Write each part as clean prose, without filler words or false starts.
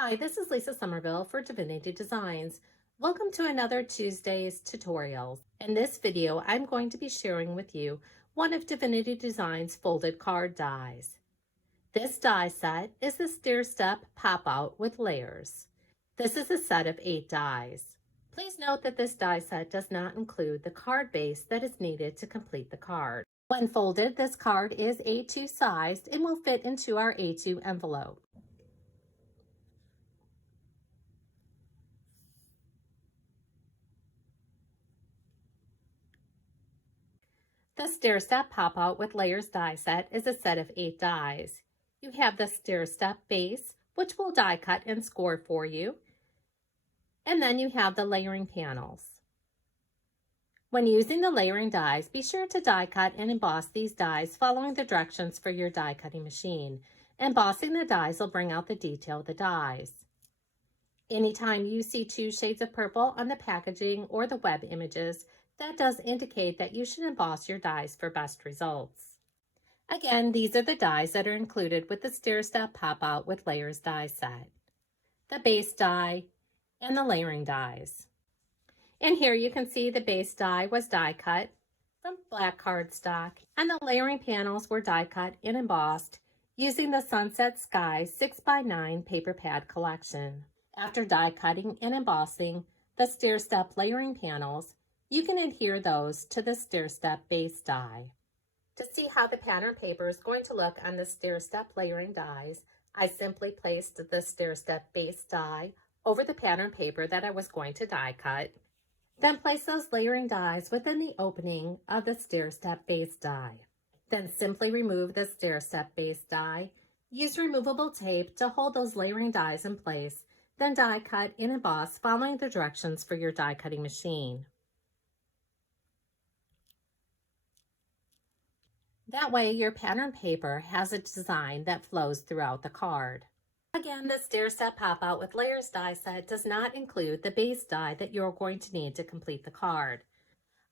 Hi, this is Lisa Somerville for Divinity Designs. Welcome to another Tuesday's tutorials. In this video, I'm going to be sharing with you one of Divinity Designs folded card dies. This die set is the Stair Step pop-out with layers. This is a set of 8 dies. Please note that this die set does not include the card base that is needed to complete the card. When folded, this card is A2 sized and will fit into our A2 envelope. The Stair Step Pop-Out with Layers die set is a set of 8 dies. You have the Stair Step base, which will die cut and score for you. And then you have the layering panels. When using the layering dies, be sure to die cut and emboss these dies following the directions for your die cutting machine. Embossing the dies will bring out the detail of the dies. Anytime you see 2 shades of purple on the packaging or the web images, that does indicate that you should emboss your dies for best results. Again, these are the dies that are included with the Stair Step Pop-Out with Layers die set. The base die and the layering dies. And here you can see the base die was die cut from black cardstock, and the layering panels were die cut and embossed using the Sunset Sky 6x9 paper pad collection. After die cutting and embossing the Stair Step layering panels, you can adhere those to the Stair Step base die. To see how the pattern paper is going to look on the Stair Step layering dies, I simply placed the Stair Step base die over the pattern paper that I was going to die cut. Then place those layering dies within the opening of the Stair Step base die. Then simply remove the Stair Step base die. Use removable tape to hold those layering dies in place. Then die cut and emboss following the directions for your die cutting machine. That way your pattern paper has a design that flows throughout the card. Again, the Stair Step Pop-Out with Layers die set does not include the base die that you're going to need to complete the card.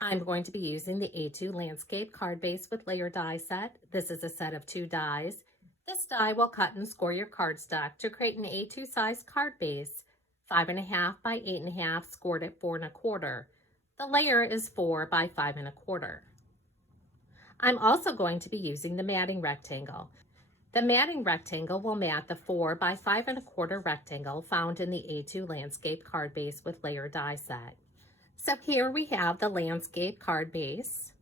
I'm going to be using the A2 Landscape Card Base with Layer die set. This is a set of 2 dies. This die will cut and score your cardstock to create an A2 size card base, 5.5 by 8.5 scored at 4 1/4. The layer is 4 by 5 1/4. I'm also going to be using the matting rectangle. The matting rectangle will mat the 4 by 5 1/4 rectangle found in the A2 Landscape Card Base with Layer die set. So here we have the landscape card base.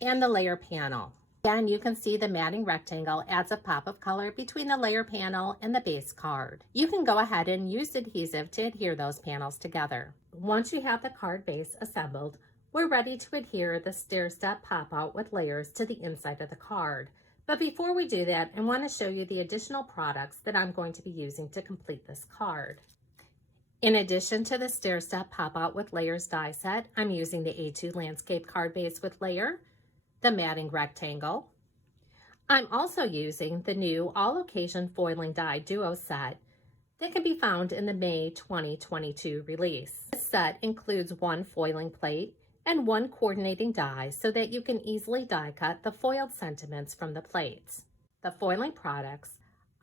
And the layer panel. Again, you can see the matting rectangle adds a pop of color between the layer panel and the base card. You can go ahead and use adhesive to adhere those panels together. Once you have the card base assembled, we're ready to adhere the Stair Step Pop-Out with Layers to the inside of the card. But before we do that, I want to show you the additional products that I'm going to be using to complete this card. In addition to the Stair Step Pop-Out with Layers die set, I'm using the A2 Landscape Card Base with Layer, the matting rectangle. I'm also using the new All Occasion Foiling Die Duo set that can be found in the May 2022 release. This set includes 1 foiling plate and 1 coordinating die so that you can easily die cut the foiled sentiments from the plates. The foiling products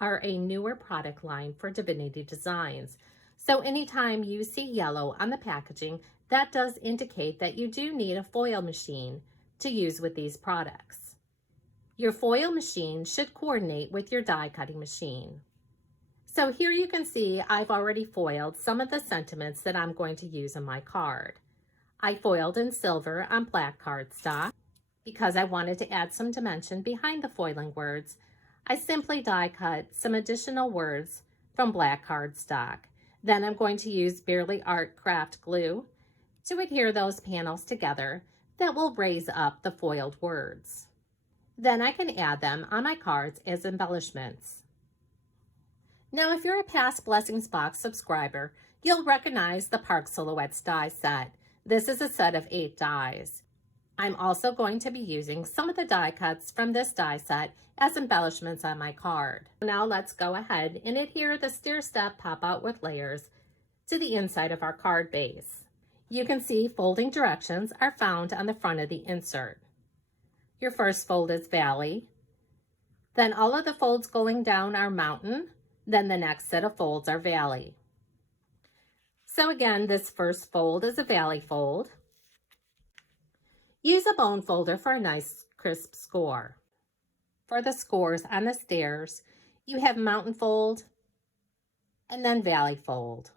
are a newer product line for Divinity Designs, so anytime you see yellow on the packaging, that does indicate that you do need a foil machine to use with these products. Your foil machine should coordinate with your die cutting machine. So here you can see I've already foiled some of the sentiments that I'm going to use on my card. I foiled in silver on black cardstock. Because I wanted to add some dimension behind the foiling words, I simply die cut some additional words from black cardstock. Then I'm going to use Barely Art Craft Glue to adhere those panels together that will raise up the foiled words. Then I can add them on my cards as embellishments. Now, if you're a past Blessings Box subscriber, you'll recognize the Park Silhouettes die set. This is a set of 8 dies. I'm also going to be using some of the die cuts from this die set as embellishments on my card. Now let's go ahead and adhere the Stair Step Pop-Out with Layers to the inside of our card base. You can see folding directions are found on the front of the insert. Your first fold is valley, Then all of the folds going down are mountain. Then the next set of folds are valley. So again, this first fold is a valley fold. Use a bone folder for a nice crisp score. For the scores on the stairs, you have mountain fold and then valley fold.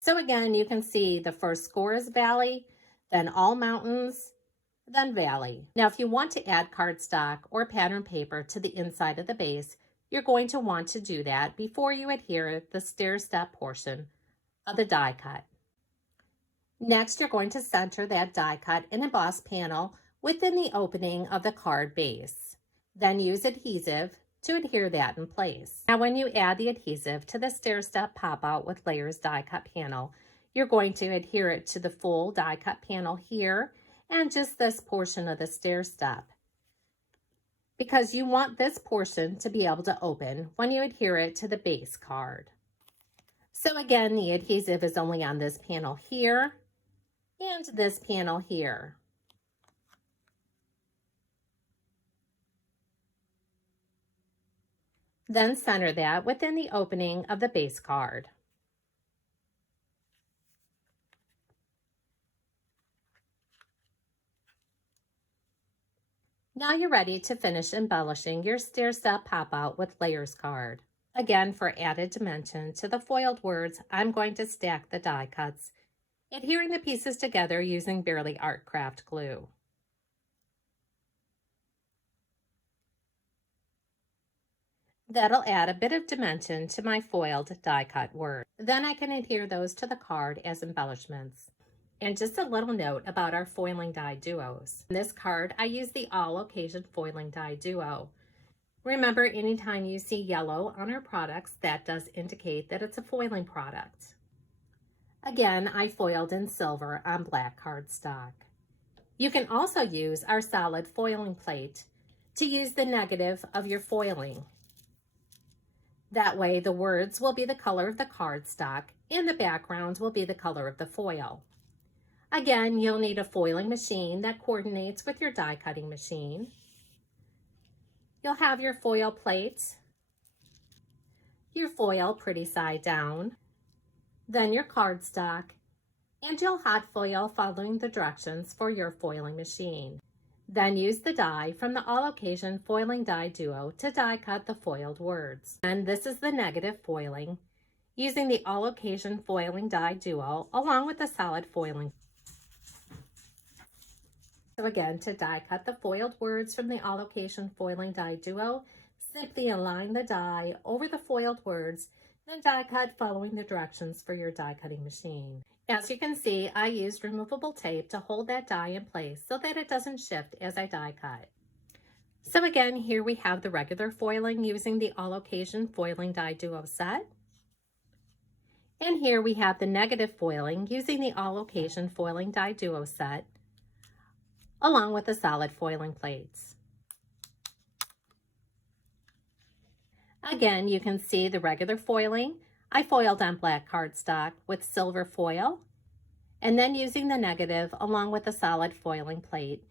So again, you can see the first score is valley, then all mountains, then valley. Now, if you want to add cardstock or pattern paper to the inside of the base, you're going to want to do that before you adhere the stair step portion of the die cut. Next, you're going to center that die cut and emboss panel within the opening of the card base. Then use adhesive to adhere that in place. Now, when you add the adhesive to the stair step pop out with layers die cut panel, you're going to adhere it to the full die cut panel here and just this portion of the stair step, because you want this portion to be able to open when you adhere it to the base card. So again, the adhesive is only on this panel here and this panel here. Then center that within the opening of the base card. Now you're ready to finish embellishing your stair step pop out with layers card. Again, for added dimension to the foiled words, I'm going to stack the die cuts, adhering the pieces together using Barely Art Craft glue. That'll add a bit of dimension to my foiled die cut word. Then I can adhere those to the card as embellishments. And just a little note about our foiling die duos. In this card, I use the All Occasion Foiling Die Duo. Remember, anytime you see yellow on our products, that does indicate that it's a foiling product. Again, I foiled in silver on black cardstock. You can also use our solid foiling plate to use the negative of your foiling. That way, the words will be the color of the cardstock and the background will be the color of the foil. Again, you'll need a foiling machine that coordinates with your die cutting machine. You'll have your foil plate, your foil pretty side down, then your cardstock, and you'll hot foil following the directions for your foiling machine. Then use the die from the All Occasion Foiling Die Duo to die cut the foiled words. And this is the negative foiling using the All Occasion Foiling Die Duo along with the solid foiling. So again, to die cut the foiled words from the All Occasion Foiling Die Duo, simply align the die over the foiled words, then die cut following the directions for your die cutting machine. As you can see, I used removable tape to hold that die in place so that it doesn't shift as I die cut. So again, here we have the regular foiling using the All Occasion Foiling Die Duo set. And here we have the negative foiling using the All Occasion Foiling Die Duo set, along with the solid foiling plates. Again, you can see the regular foiling. I foiled on black cardstock with silver foil, and then using the negative along with the solid foiling plate,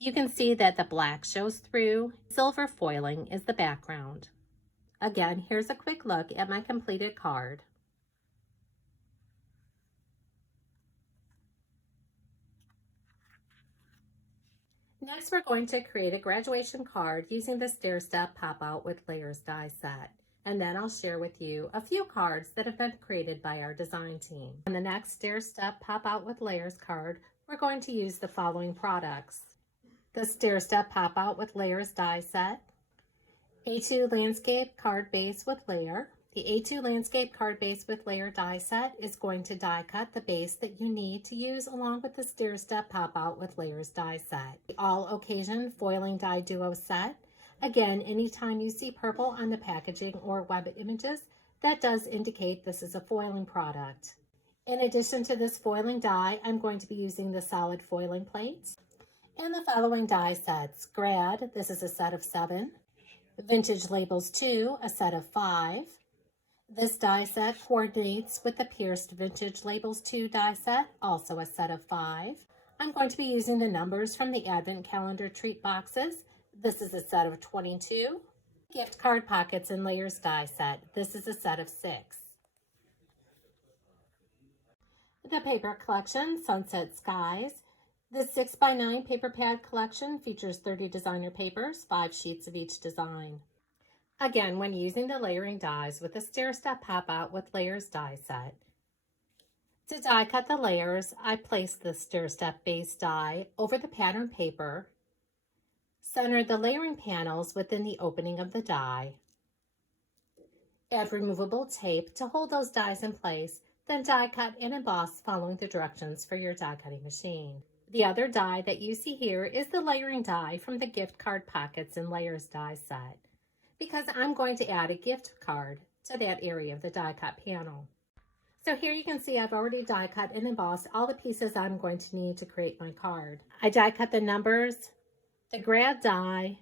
you can see that the black shows through. Silver foiling is the background. Again, here's a quick look at my completed card. Next, we're going to create a graduation card using the Stair Step Pop-Out with Layers die set. And then I'll share with you a few cards that have been created by our design team. On the next Stair Step Pop-Out with Layers card, we're going to use the following products: the Stair Step Pop-Out with Layers die set, A2 Landscape Card Base with Layer. The A2 Landscape Card Base with Layer die set is going to die cut the base that you need to use along with the Stair Step Pop-Out with Layers die set. The All Occasion Foiling Die Duo set. Again, anytime you see purple on the packaging or web images, that does indicate this is a foiling product. In addition to this foiling die, I'm going to be using the solid foiling plates and the following die sets. Grad, this is a set of 7. Vintage Labels 2, a set of 5. This die set coordinates with the Pierced Vintage Labels 2 die set, also a set of 5. I'm going to be using the numbers from the Advent Calendar treat boxes. This is a set of 22. Gift card pockets and layers die set. This is a set of 6. The paper collection, Sunset Skies. This 6x9 paper pad collection features 30 designer papers, 5 sheets of each design. Again, when using the layering dies with the stair step pop out with layers die set. To die cut the layers, I place the stair step base die over the pattern paper, center the layering panels within the opening of the die, add removable tape to hold those dies in place, then die cut and emboss following the directions for your die cutting machine. The other die that you see here is the layering die from the gift card pockets and layers die set, because I'm going to add a gift card to that area of the die cut panel. So here you can see I've already die cut and embossed all the pieces I'm going to need to create my card. I die cut the numbers, the grad die,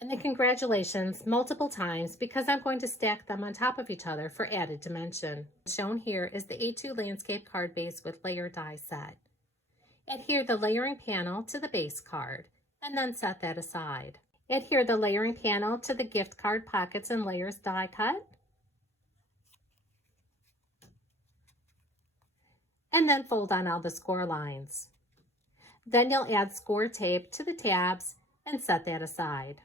and the congratulations multiple times because I'm going to stack them on top of each other for added dimension. Shown here is the A2 landscape card base with layer die set. Adhere the layering panel to the base card and then set that aside. Adhere the layering panel to the gift card pockets and layers die cut. And then fold on all the score lines. Then you'll add score tape to the tabs and set that aside.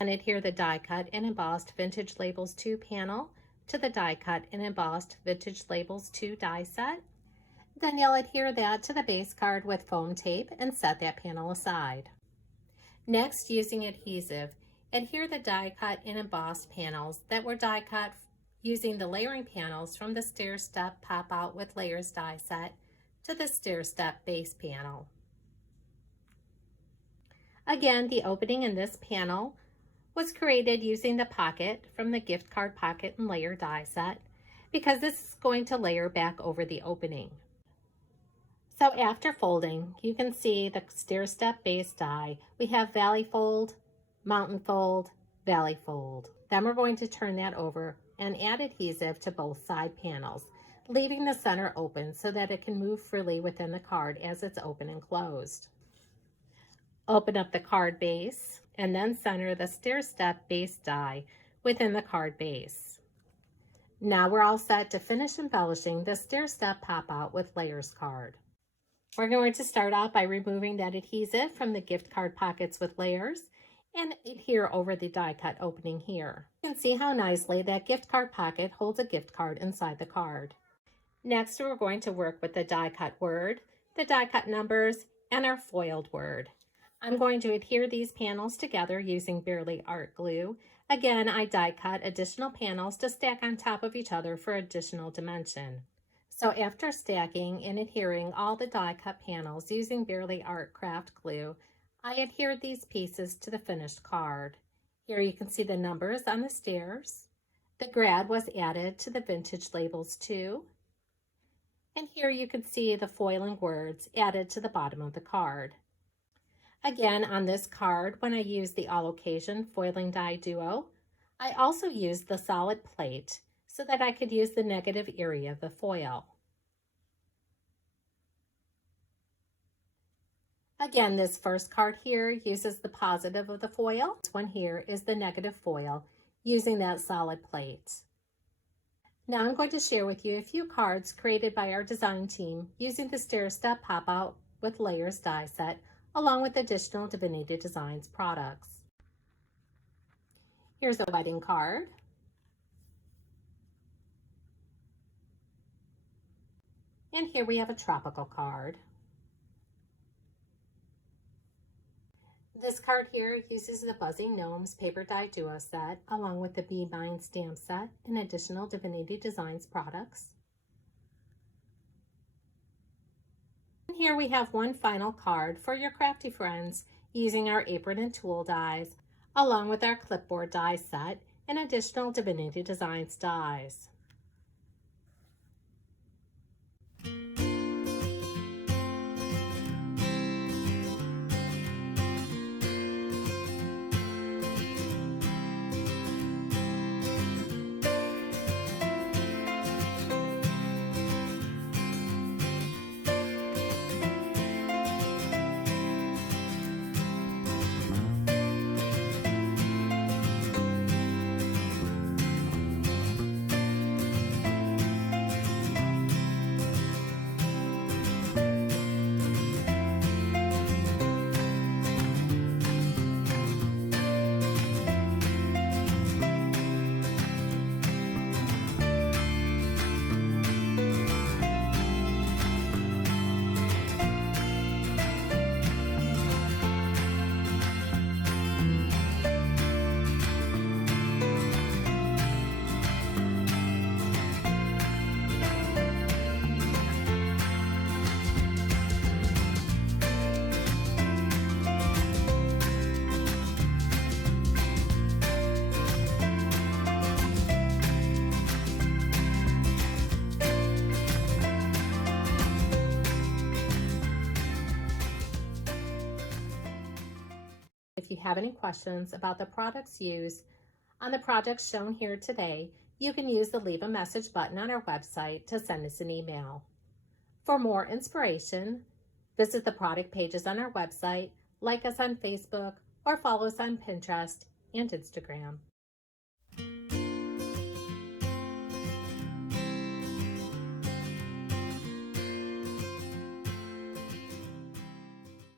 And adhere the die cut and embossed Vintage Labels 2 panel to the die cut and embossed Vintage Labels 2 die set. Then you'll adhere that to the base card with foam tape and set that panel aside. Next, using adhesive, adhere the die cut and embossed panels that were die cut using the layering panels from the stair step pop out with layers die set to the stair step base panel. Again, the opening in this panel was created using the pocket from the gift card pocket and layer die set because this is going to layer back over the opening. So after folding, you can see the stair step base die. We have valley fold, mountain fold, valley fold. Then we're going to turn that over and add adhesive to both side panels, leaving the center open so that it can move freely within the card as it's open and closed. Open up the card base and then center the stair step base die within the card base. Now we're all set to finish embellishing the stair step pop out with layers card. We're going to start out by removing that adhesive from the gift card pockets with layers and adhere over the die cut opening here. You can see how nicely that gift card pocket holds a gift card inside the card. Next, we're going to work with the die cut word, the die cut numbers, and our foiled word. I'm going to adhere these panels together using Barely Art glue. Again, I die cut additional panels to stack on top of each other for additional dimension. So after stacking and adhering all the die cut panels using Barely Art craft glue, I adhered these pieces to the finished card. Here you can see the numbers on the stairs. The grad was added to the Vintage Labels 2. And here you can see the foiling words added to the bottom of the card. Again, on this card, when I used the All Occasion Foiling Die Duo, I also used the solid plate so that I could use the negative area of the foil. Again, this first card here uses the positive of the foil. This one here is the negative foil using that solid plate. Now I'm going to share with you a few cards created by our design team using the stair step pop out with layers die set along with additional Divinity Designs products. Here's a wedding card. And here we have a tropical card. This card here uses the Buzzing Gnomes Paper Die Duo set along with the Bee Mind stamp set and additional Divinity Designs products. And here we have one final card for your crafty friends using our apron and tool dies along with our clipboard die set and additional Divinity Designs dies. if you have any questions about the products used on the projects shown here today, you can use the Leave a Message button on our website to send us an email. For more inspiration, visit the product pages on our website, like us on Facebook, or follow us on Pinterest and Instagram.